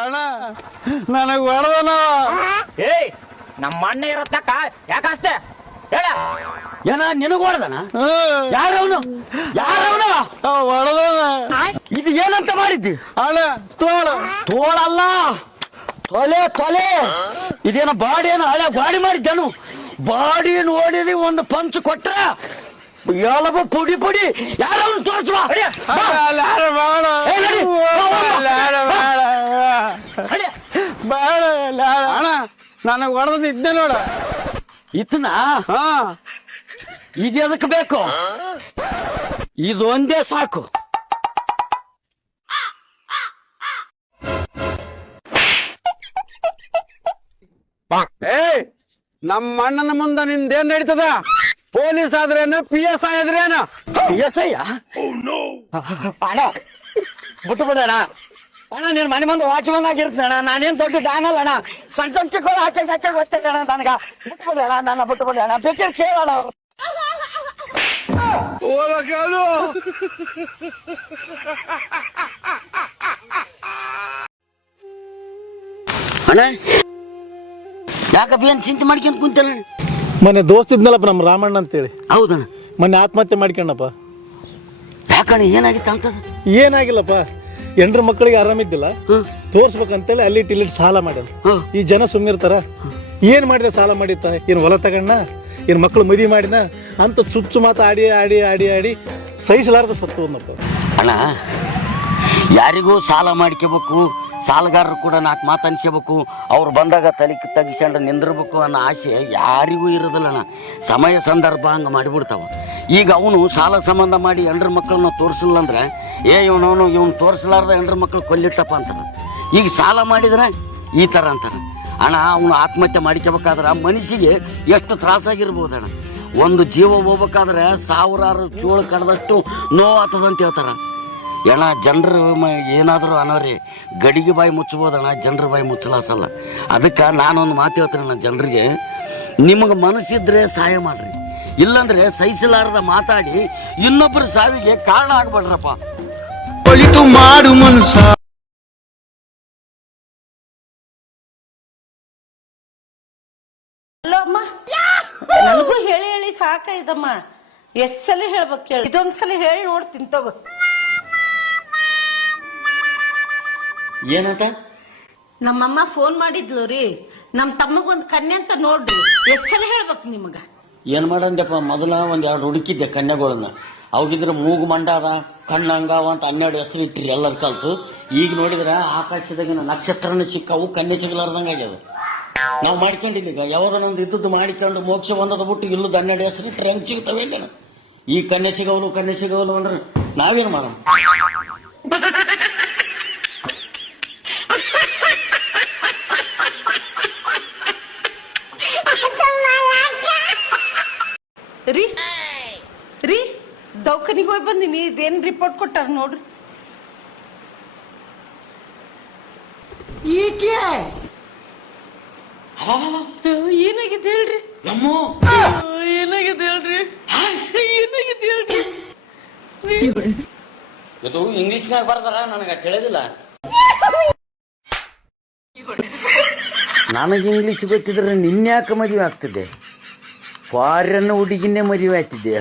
ಅಣ್ಣ ನನಗ್ ಹೊಡೆದನ. ಏಯ್ ನಮ್ಮ ಅಣ್ಣ ಇರತ್ತಕ್ಕ ಯಾಕಷ್ಟೇ ಹೇಳ. ಏನ ನಿನಗ ಹೊಡೆದನ? ಯಾರವನು? ಯಾರವನು? ಹೊಡೆದನ. ಇದು ಏನಂತ ಮಾಡಿದ್ದಿ? ಅಣ್ಣ ತೋಳ. ತೋಳಲ್ಲ. ತೊಲೆ ತೊಲೆ. ಇದೇನ ಬಾಡಿ ಏನ ಹಳೆ ಬಾಡಿ ಮಾಡಿದ್ದೇನು. ಬಾಡಿ ನೋಡಿದಿ ಒಂದು ಪಂಚ್ ಕೊಟ್ರ ಎಲ್ಲಬ ಪುಡಿ ಪುಡಿ? ಯಾರವನು ತೋರಿಸುವ? ಏ, ನನಗ್ ಹೊಡೆದ ಇದ್ದೆ ನೋಡ. ಇತನ ಹಾ. ಇದು ಎದಕ್ ಬೇಕು? ಇದೊಂದೇ ಸಾಕು. ಏಯ್ ನಮ್ಮ ಅಣ್ಣನ ಮುಂದೆ ನಿಂದೇನ್ ನಡೀತದ? ಪೊಲೀಸ್ ಆದ್ರೇನು ಪಿ ಎಸ್ ಐ ಆದ್ರೇನು? ಎಸಯ್ಯ ಅಣ್ಣ, ಬಿಟ್ಟು ಬಿಡೋಣ. ಅಣ್ಣ, ನೀನ್ ಮನೆ ಮುಂದೆ ವಾಚ್ಮನ್ ಆಗಿರ್ತೀನಿ ನಾನೇನ್ ದೊಡ್ಡ ಅಲ್ಲ ಅಣ್ಣ. ಸಣ್ಣ ಸಣ್ಣ ಚಿಕ್ಕ ಹಾಕಿ ಹಾಕಿ ಗೊತ್ತಿಲ್ಲ ಅಣ್ಣ ನನಗ. ಬಿಟ್ಟು ಬಿಡೋಣ ನನ್ನ ಬಿಟ್ಟು ಬಿಡೋಣ ಬೇಕಾದ್ರೆ ಕೇಳೋಣ ಅಣ್ಣ ಯಾಕಪ್ಪ ಏನ್ ಚಿಂತೆ ಮಾಡ್ಕೊಂತ ಕುಂತಲ್ಲ? ಮೊನ್ನೆ ದೋಸ್ತ ಇದ್ನಲ್ಲಪ್ಪ ನಮ್ಮ ರಾಮಣ್ಣ ಅಂತೇಳಿ. ಹೌದಣ್ಣ. ಮೊನ್ನೆ ಆತ್ಮಹತ್ಯೆ ಮಾಡ್ಕೊಂಡಪ್ಪ. ಯಾಕಣ್ಣ ಏನಾಗಿತ್ತು ಅಂತ? ಏನಾಗಿಲ್ಲಪ್ಪ. ಎಂಡ್ರ ಮಕ್ಕಳಿಗೆ ಆರಾಮಿದ್ದಿಲ್ಲ. ತೋರ್ಸ್ಬೇಕಂತೇಳಿ ಅಲ್ಲಿ ಟಿಲಿಟ್ ಸಾಲ ಮಾಡ್ಯಾನ. ಈ ಜನ ಸುಮ್ಮಿರ್ತಾರ ಏನು ಮಾಡಿದೆ ಸಾಲ ಮಾಡಿತ್ತ? ಏನು ಹೊಲ ತಗಣ್ಣ? ಏನು ಮಕ್ಕಳು ಮದುವೆ ಮಾಡಿನ ಅಂತ ಚುಚ್ಚು ಮಾತು ಆಡಿ ಆಡಿ ಆಡಿ ಆಡಿ ಸಹಿಸಲಾರ್ದ ಸತ್ತು ಅಣ್ಣ ಯಾರಿಗೂ ಸಾಲ ಮಾಡ್ಕೋಬೇಕು ಸಾಲಗಾರರು ಕೂಡ ನಾಲ್ಕು ಮಾತು ಅನ್ಸ್ಕೋಬೇಕು ಅವ್ರು ಬಂದಾಗ ತಲೆ ತಗಿಸ್ಕೊಂಡು ನಿಂದಿರ್ಬೇಕು ಅನ್ನೋ ಆಸೆ ಯಾರಿಗೂ ಇರೋದಿಲ್ಲ ಅಣ್ಣ. ಸಮಯ ಸಂದರ್ಭ ಹಂಗೆ ಮಾಡಿಬಿಡ್ತಾವ. ಈಗ ಅವನು ಸಾಲ ಸಂಬಂಧ ಮಾಡಿ ಹೆಂಡ್ರ ಮಕ್ಕಳನ್ನ ತೋರಿಸಲಿಲ್ಲ ಅಂದ್ರೆ, ಏ ಇವನವನು ಇವನು ತೋರಿಸಲಾರ್ದ ಹೆಂಡ್ರ ಮಕ್ಕಳು ಕೊಲ್ಲಿಟ್ಟಪ್ಪ ಅಂತಾರೆ ಈಗ ಸಾಲ ಮಾಡಿದ್ರೆ ಈ ಥರ ಅಂತಾರೆ ಅಣ್ಣ, ಅವನು ಆತ್ಮಹತ್ಯೆ ಮಾಡ್ಕೋಬೇಕಾದ್ರೆ ಮನುಷ್ಯಗೆ ಎಷ್ಟು ತ್ರಾಸಾಗಿರ್ಬೋದು ಅಣ್ಣ. ಒಂದು ಜೀವ ಹೋಗ್ಬೇಕಾದ್ರೆ ಸಾವಿರಾರು ಚೂಳು ಕಡ್ದಷ್ಟು ನೋವು ಅಂತ ಹೇಳ್ತಾರ. ಏನ ಜನರು ಏನಾದರೂ ಅನ್ನೋರಿ ಗಡಿಗೆ ಬಾಯಿ ಮುಚ್ಚಬೋದಣ್ಣ ಜನರ ಬಾಯಿ ಮುಚ್ಚಲಾಸಲ್ಲ. ಅದಕ್ಕೆ ನಾನೊಂದು ಮಾತು ಹೇಳ್ತೀನಿ ನನ್ನ ಜನರಿಗೆ ನಿಮಗೆ ಮನಸ್ಸಿದ್ರೆ ಸಹಾಯ ಮಾಡ್ರಿ. ಇಲ್ಲಂದ್ರೆ ಸಹಿಸಲಾರದ ಮಾತಾಡಿ ಇನ್ನೊಬ್ಬರ ಸಾವಿಗೆ ಕಾರಣ ಆಗ್ಬೇಡ್ರಪ್ಪ. ಒಳಿತು ಮಾಡು ಮನುಷ್ಯ ನನಗೂ ಹೇಳಿ ಹೇಳಿ ಸಾಕಾಯ್ತಮ್ಮ ಎಷ್ಟ್ ಸಲ ಹೇಳ್ಬೇಕು ಹೇಳಿ ಇದೊಂದ್ಸಲ ಹೇಳಿ ನೋಡ್ತೀನಿ ತಗೋ. ಏನಂತ? ನಮ್ಮಮ್ಮ ಫೋನ್ ಮಾಡಿದ್ಲು ರೀ. ನಮ್ ತಮ್ಮಗೊಂದ್ ಕನ್ಯೆ ಅಂತ ನೋಡ್ರಿ. ಹೆಸರು ಹೇಳ್ಬೇಕು ನಿಮಗ? ಏನ್ ಮಾಡಂದಪ್ಪ ಮೊದಲ ಒಂದು ಎರಡು ಹುಡುಕಿದ್ದೆ ಕನ್ಯೆಗಳನ್ನ ಅವಾಗಿದ್ರೆ ಮೂಗು ಮಂಡಾದ ಕಣ್ಣು ಹಂಗಾವ ಅಂತ ಹನ್ನೆರಡು ಹೆಸರು ಇಟ್ಟಿರಿ ಎಲ್ಲರ ಕಲ್ತು. ಈಗ ನೋಡಿದ್ರೆ ಆಕಾಶದಾಗಿನ ನಕ್ಷತ್ರನ ಸಿಕ್ಕವು ಕನ್ಯೆ ಸಿಗಲಾರ್ದಂಗ ಆಗ್ಯದ. ನಾವು ಮಾಡ್ಕೊಂಡಿಲ್ಲ ಯಾವ್ದನ್ನೊಂದು ಇದ್ದದ್ದು ಮಾಡಿಕೊಂಡು ಮೋಕ್ಷ ಬಂದದ ಬಿಟ್ಟು ಇಲ್ಲದ ಹನ್ನೆರಡು ಹೆಸರು ಇಟ್ಟರೆ ಹಂಗ್ ಸಿಗ್ತವೆ ಇಲ್ಲ ಈ ಕನ್ಯೆ ಸಿಗವಲು ಕನ್ಯೆ ಸಿಗವಲು ಅಂದ್ರೆ ನಾವೇನು ಮಾಡೋಣ ರೀ ರೀ ದವಾಖಾನಿಗೆ ಹೋಗಿ ಬಂದಿನಿ. ಇದೇನ್ ರಿಪೋರ್ಟ್ ಕೊಟ್ಟಾರ ನೋಡ್ರಿ. ಏನಾಗಿದೆ ಹೇಳ್ರಿ? ನಮ್ಮು ಏನಾಗಿದೆ ಹೇಳ್ರಿ? ಏನಾಗಿದೆ ಹೇಳ್ರಿ? ಇದು ಇಂಗ್ಲಿಷ್ನಾಗ ಬರ್ದಾರ ನನಗೆ ತಿಳಿದಿಲ್ಲ. ನನಗೆ ಇಂಗ್ಲಿಷ್ ಗೊತ್ತಿದ್ರೆ ನಿನ್ಯಾಕೆ ಮದುವೆ ಆಗ್ತದೆ ಫಾರಿನ್ ಹುಡುಗಿನೇ ಮದುವೆ ಆಗ್ತಿದ್ದೆ.